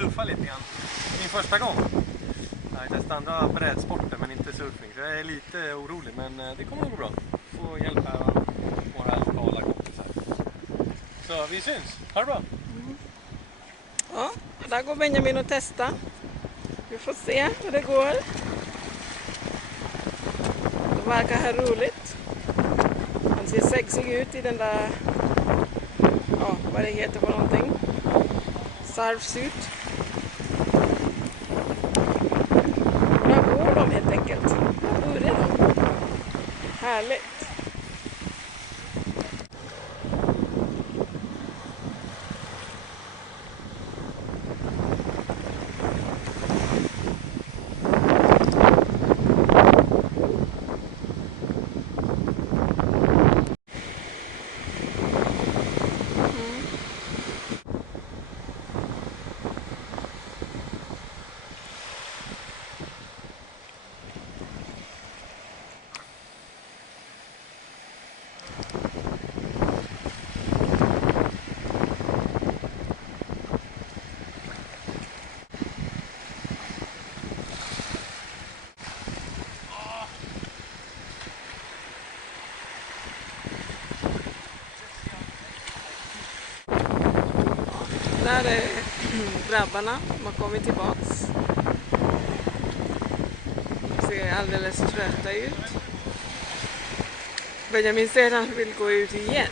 surfa lite grann. Min första gång. Jag har testat andra brädsporter men inte surfing. Så jag är lite orolig, men det kommer att gå bra. Få hjälp här av våra lokala kompisar. Så vi syns. Ha det bra! Ja, där går Benjamin och testar. Vi får se hur det går. Det verkar här roligt. Han ser sexig ut i den där, ja, vad det heter för någonting. Surfsuit. Där går de helt enkelt. Där börjar de. Härligt. Där är grabbarna, de har kommit tillbaks. De ser alldeles trötta ut. Benjamin säger att han vill gå ut igen.